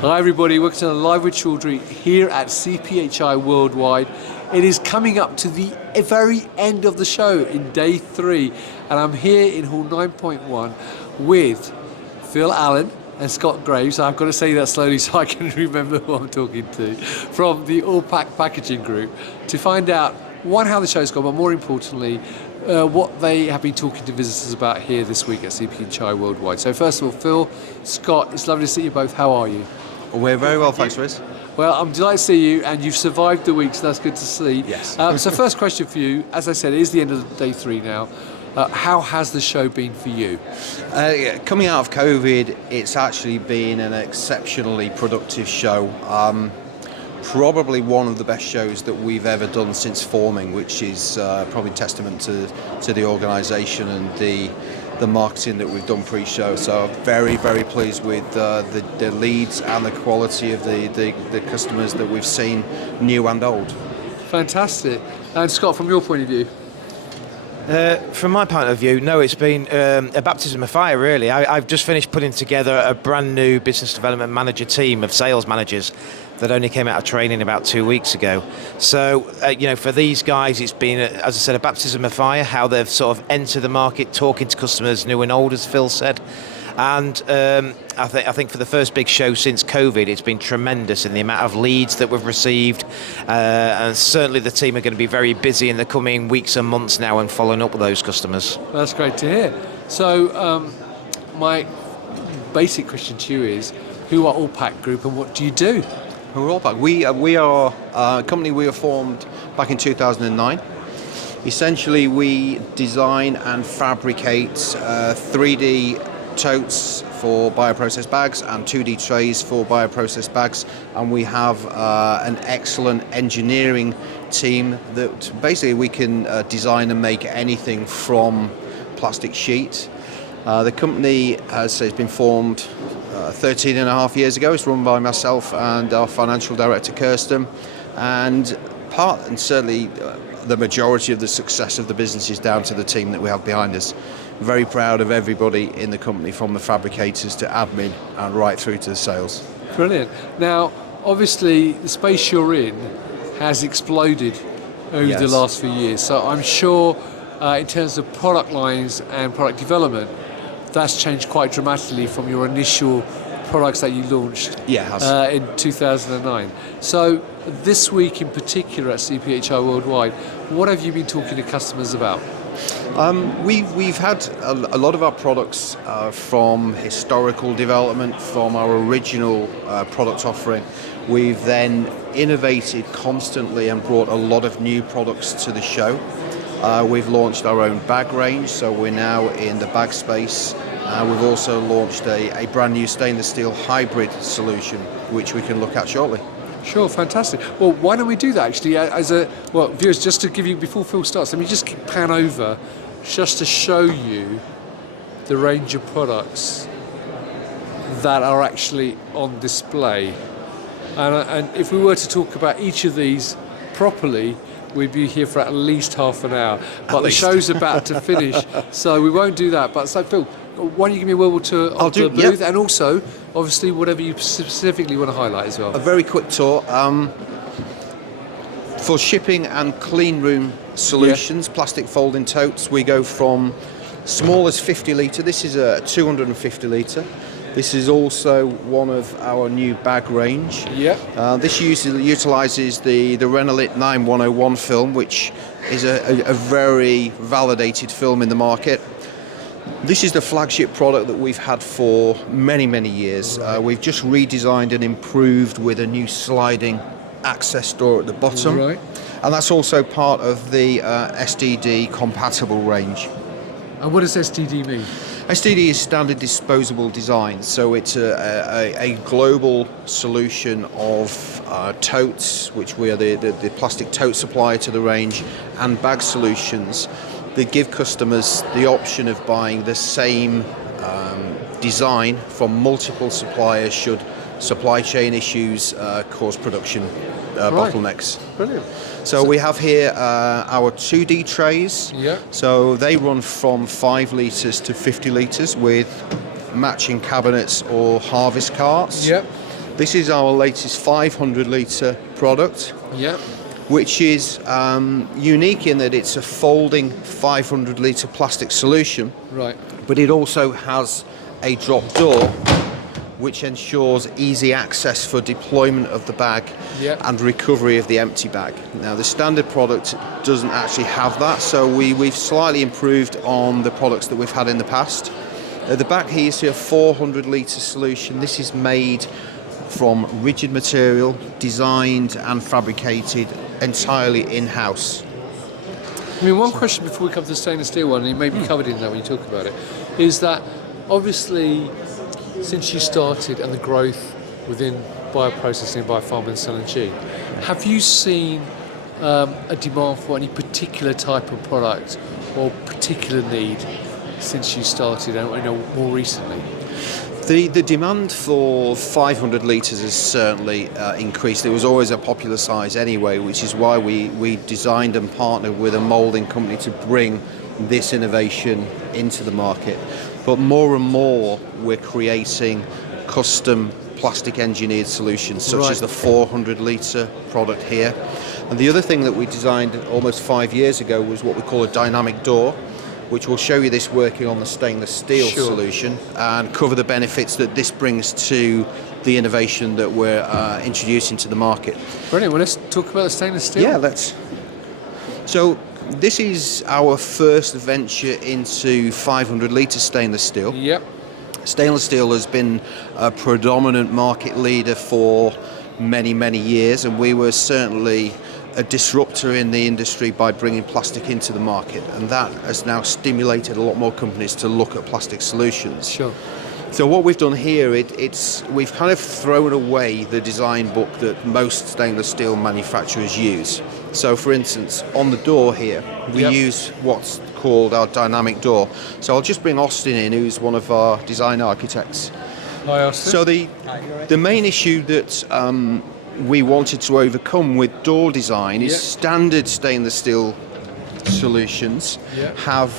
Hi everybody, welcome to Live with Chaudhry here at CPHI Worldwide. It is coming up to the very end of the show in day 3, and I'm here in Hall 9.1 with Phil Allen and Scott Graves. I've got to say that slowly so I can remember who I'm talking to, from the AllpaQ Packaging group, to find out, one, how the show's gone, but more importantly, what they have been talking to visitors about here this week at CPHI Worldwide. So first of all, Phil, Scott, it's lovely to see you both. How are you? We're very well, thanks, Riz. Well, I'm delighted to see you, and you've survived the week, so that's good to see. Yes. So first question for you, as I said, it is the end of day 3 now. How has the show been for you? Coming out of COVID, it's actually been an exceptionally productive show. Probably one of the best shows that we've ever done since forming, which is probably testament to the organisation and the marketing that we've done pre-show. So very, very pleased with the leads and the quality of the customers that we've seen, new and old. Fantastic. And Scott, from your point of view? From my point of view, no, it's been a baptism of fire, really. I've just finished putting together a brand new business development manager team of sales managers that only came out of training about 2 weeks ago. So, for these guys, it's been, as I said, a baptism of fire, how they've sort of entered the market, talking to customers, new and old, as Phil said. And I think for the first big show since COVID, it's been tremendous in the amount of leads that we've received. And certainly the team are going to be very busy in the coming weeks and months now and following up with those customers. That's great to hear. So my basic question to you is, who are AllpaQ Group and what do you do? Who are AllpaQ? We are a company we were formed back in 2009. Essentially, we design and fabricate 3D totes for bioprocessed bags and 2D trays for bioprocessed bags, and we have an excellent engineering team that basically we can design and make anything from plastic sheet. The company has been formed 13 and a half years ago. It's run by myself and our financial director Kirsten, and certainly the majority of the success of the business is down to the team that we have behind us. Very proud of everybody in the company, from the fabricators to admin and right through to the sales. Brilliant. Now, obviously, the space you're in has exploded over the last few years. So I'm sure in terms of product lines and product development, that's changed quite dramatically from your initial products that you launched in 2009. So this week in particular at CPHI Worldwide, what have you been talking to customers about? We've had a lot of our products from historical development, from our original product offering. We've then innovated constantly and brought a lot of new products to the show. We've launched our own bag range, so we're now in the bag space. We've also launched a brand new stainless steel hybrid solution, which we can look at shortly. Sure, fantastic. Well, why don't we do that actually? Viewers, just to give you, before Phil starts, let me just pan over just to show you the range of products that are actually on display. And if we were to talk about each of these properly, we'd be here for at least half an hour. But the show's about to finish, so we won't do that. But so, Phil, why don't you give me a world tour of the booth, and also, obviously, whatever you specifically want to highlight as well. A very quick tour. For shipping and clean room solutions, plastic folding totes, we go from small as 50 litre. This is a 250 litre. This is also one of our new bag range. This utilises the Renolit 9101 film, which is a very validated film in the market. This is the flagship product that we've had for many, many years. We've just redesigned and improved with a new sliding access door at the bottom. And that's also part of the SDD compatible range. And what does SDD mean? SDD is standard disposable design, so it's a global solution of totes, which we are the plastic tote supplier to the range, and bag solutions that give customers the option of buying the same design from multiple suppliers should supply chain issues cause production bottlenecks. Brilliant. So we have here our 2D trays. So they run from 5 litres to 50 litres with matching cabinets or harvest carts. This is our latest 500 litre product, Yeah. which is unique in that it's a folding 500 litre plastic solution, Right. but it also has a drop door which ensures easy access for deployment of the bag Yep. and recovery of the empty bag. Now the standard product doesn't actually have that, so we've slightly improved on the products that we've had in the past. At the back here you see a 400 litre solution. This is made from rigid material, designed and fabricated entirely in-house. I mean, one question before we come to the stainless steel one, and you may be covered in that when you talk about it, is that obviously since you started and the growth within bioprocessing, biopharma and cell and gene, have you seen a demand for any particular type of product or particular need since you started, more recently? The demand for 500 litres has certainly increased. It was always a popular size anyway, which is why we designed and partnered with a moulding company to bring this innovation into the market. But more and more we're creating custom plastic engineered solutions such as the 400 litre product here. And the other thing that we designed almost 5 years ago was what we call a dynamic door, which will show you this working on the stainless steel solution and cover the benefits that this brings to the innovation that we're introducing to the market. Brilliant. Well, let's talk about the stainless steel. Yeah, let's. So this is our first venture into 500 litre stainless steel. Yep. Stainless steel has been a predominant market leader for many, many years, and we were certainly a disruptor in the industry by bringing plastic into the market, and that has now stimulated a lot more companies to look at plastic solutions. Sure. So what we've done here, we've kind of thrown away the design book that most stainless steel manufacturers use. So for instance, on the door here, we use what's called our dynamic door. So I'll just bring Austin in, who's one of our design architects. Hi, Austin. So the main issue that we wanted to overcome with door design is standard stainless steel solutions have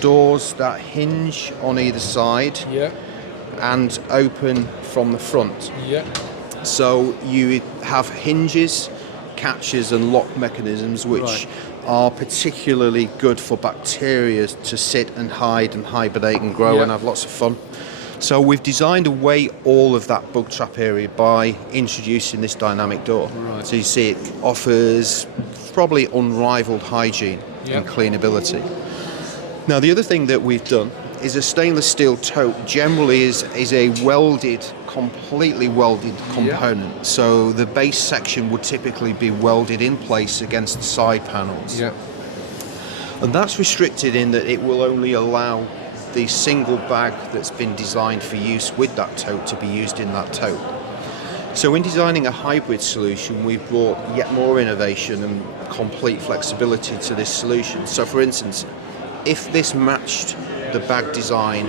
doors that hinge on either side and open from the front. So you have hinges, catches and lock mechanisms which are particularly good for bacteria to sit and hide and hibernate and grow and have lots of fun. So we've designed away all of that bug trap area by introducing this dynamic door. So you see it offers probably unrivaled hygiene and cleanability. Now the other thing that we've done is a stainless steel tote generally is a welded, completely welded component. So the base section would typically be welded in place against the side panels. And that's restricted in that it will only allow the single bag that's been designed for use with that tote to be used in that tote. So in designing a hybrid solution, we've brought yet more innovation and complete flexibility to this solution. So for instance, if this matched the bag design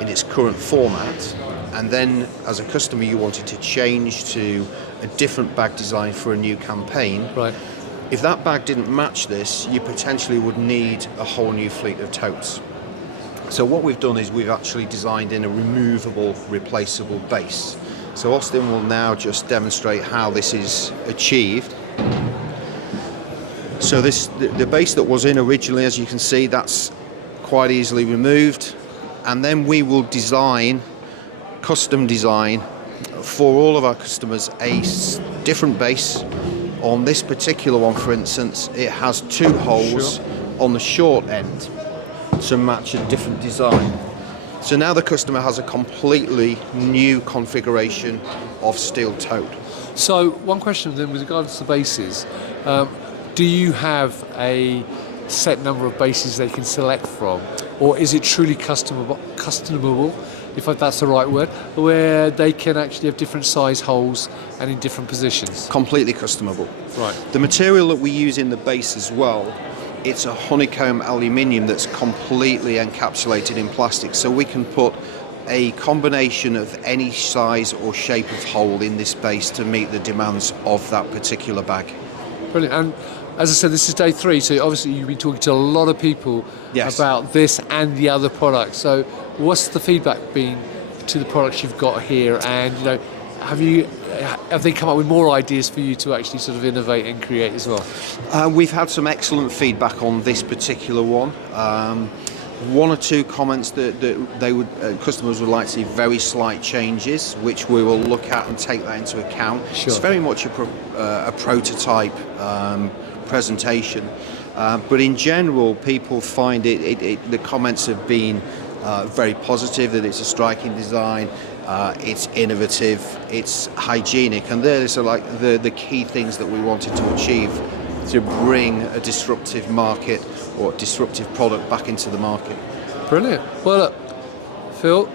in its current format, and then as a customer you wanted to change to a different bag design for a new campaign, if that bag didn't match this, you potentially would need a whole new fleet of totes. So what we've done is we've actually designed in a removable, replaceable base. So Austin will now just demonstrate how this is achieved. So the base that was in originally, as you can see, that's quite easily removed. And then we will custom design for all of our customers a different base. On this particular one, for instance, it has two holes on the short end to match a different design. So now the customer has a completely new configuration of steel tote. So one question then with regards to the bases, do you have a set number of bases they can select from, or is it truly customable, if that's the right word, where they can actually have different size holes and in different positions? Completely customable. Right. The material that we use in the base as well, it's a honeycomb aluminium that's completely encapsulated in plastic, so we can put a combination of any size or shape of hole in this base to meet the demands of that particular bag. Brilliant. And as I said, this is day 3, so obviously you've been talking to a lot of people about this and the other products. So what's the feedback been to the products you've got here? And have you have they come up with more ideas for you to actually sort of innovate and create as well? We've had some excellent feedback on this particular one. One or two comments that they would customers would like to see very slight changes, which we will look at and take that into account. Sure. It's very much a prototype presentation, but in general, people find the comments have been very positive. That it's a striking design, it's innovative, it's hygienic, and those are like the key things that we wanted to achieve, to bring a disruptive market or disruptive product back into the market. Brilliant. Well, look, Phil,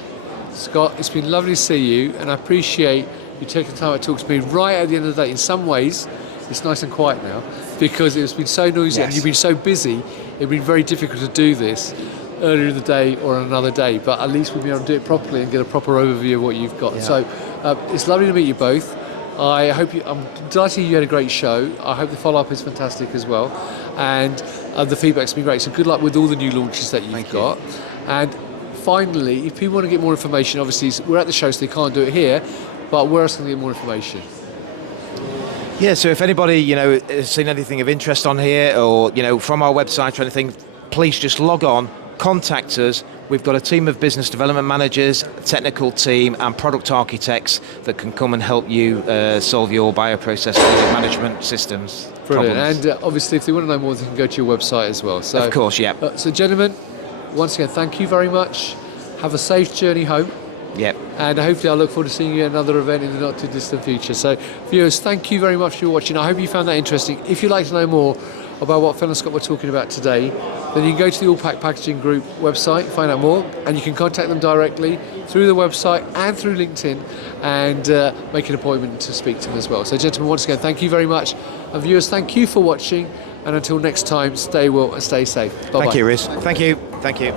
Scott, it's been lovely to see you, and I appreciate you taking the time to talk to me right at the end of the day. In some ways, it's nice and quiet now because it's been so noisy and you've been so busy. It'd been very difficult to do this earlier in the day or on another day, but at least we'll be able to do it properly and get a proper overview of what you've got. So it's lovely to meet you both. I'm delighted you had a great show. I hope the follow-up is fantastic as well, and the feedback's been great. So good luck with all the new launches that you've got. And finally, if people want to get more information, obviously we're at the show, so they can't do it here, but where else can they get more information? Yeah, so if anybody, has seen anything of interest on here, or, from our website or anything, please just log on, contact us. We've got a team of business development managers, a technical team, and product architects that can come and help you solve your bioprocess fluid management systems. Brilliant. problems. And obviously, if they want to know more, they can go to your website as well. So, of course, yeah. So, gentlemen, once again, thank you very much. Have a safe journey home. Yep. And hopefully I look forward to seeing you at another event in the not too distant future. So viewers, thank you very much for watching. I hope you found that interesting. If you'd like to know more about what Phil and Scott were talking about today, then you can go to the AllpaQ Packaging Group website, find out more, and you can contact them directly through the website and through LinkedIn and make an appointment to speak to them as well. So gentlemen, once again, thank you very much. And viewers, thank you for watching. And until next time, stay well and stay safe. Bye-bye. Thank you, Riz. Thank you. Thank you.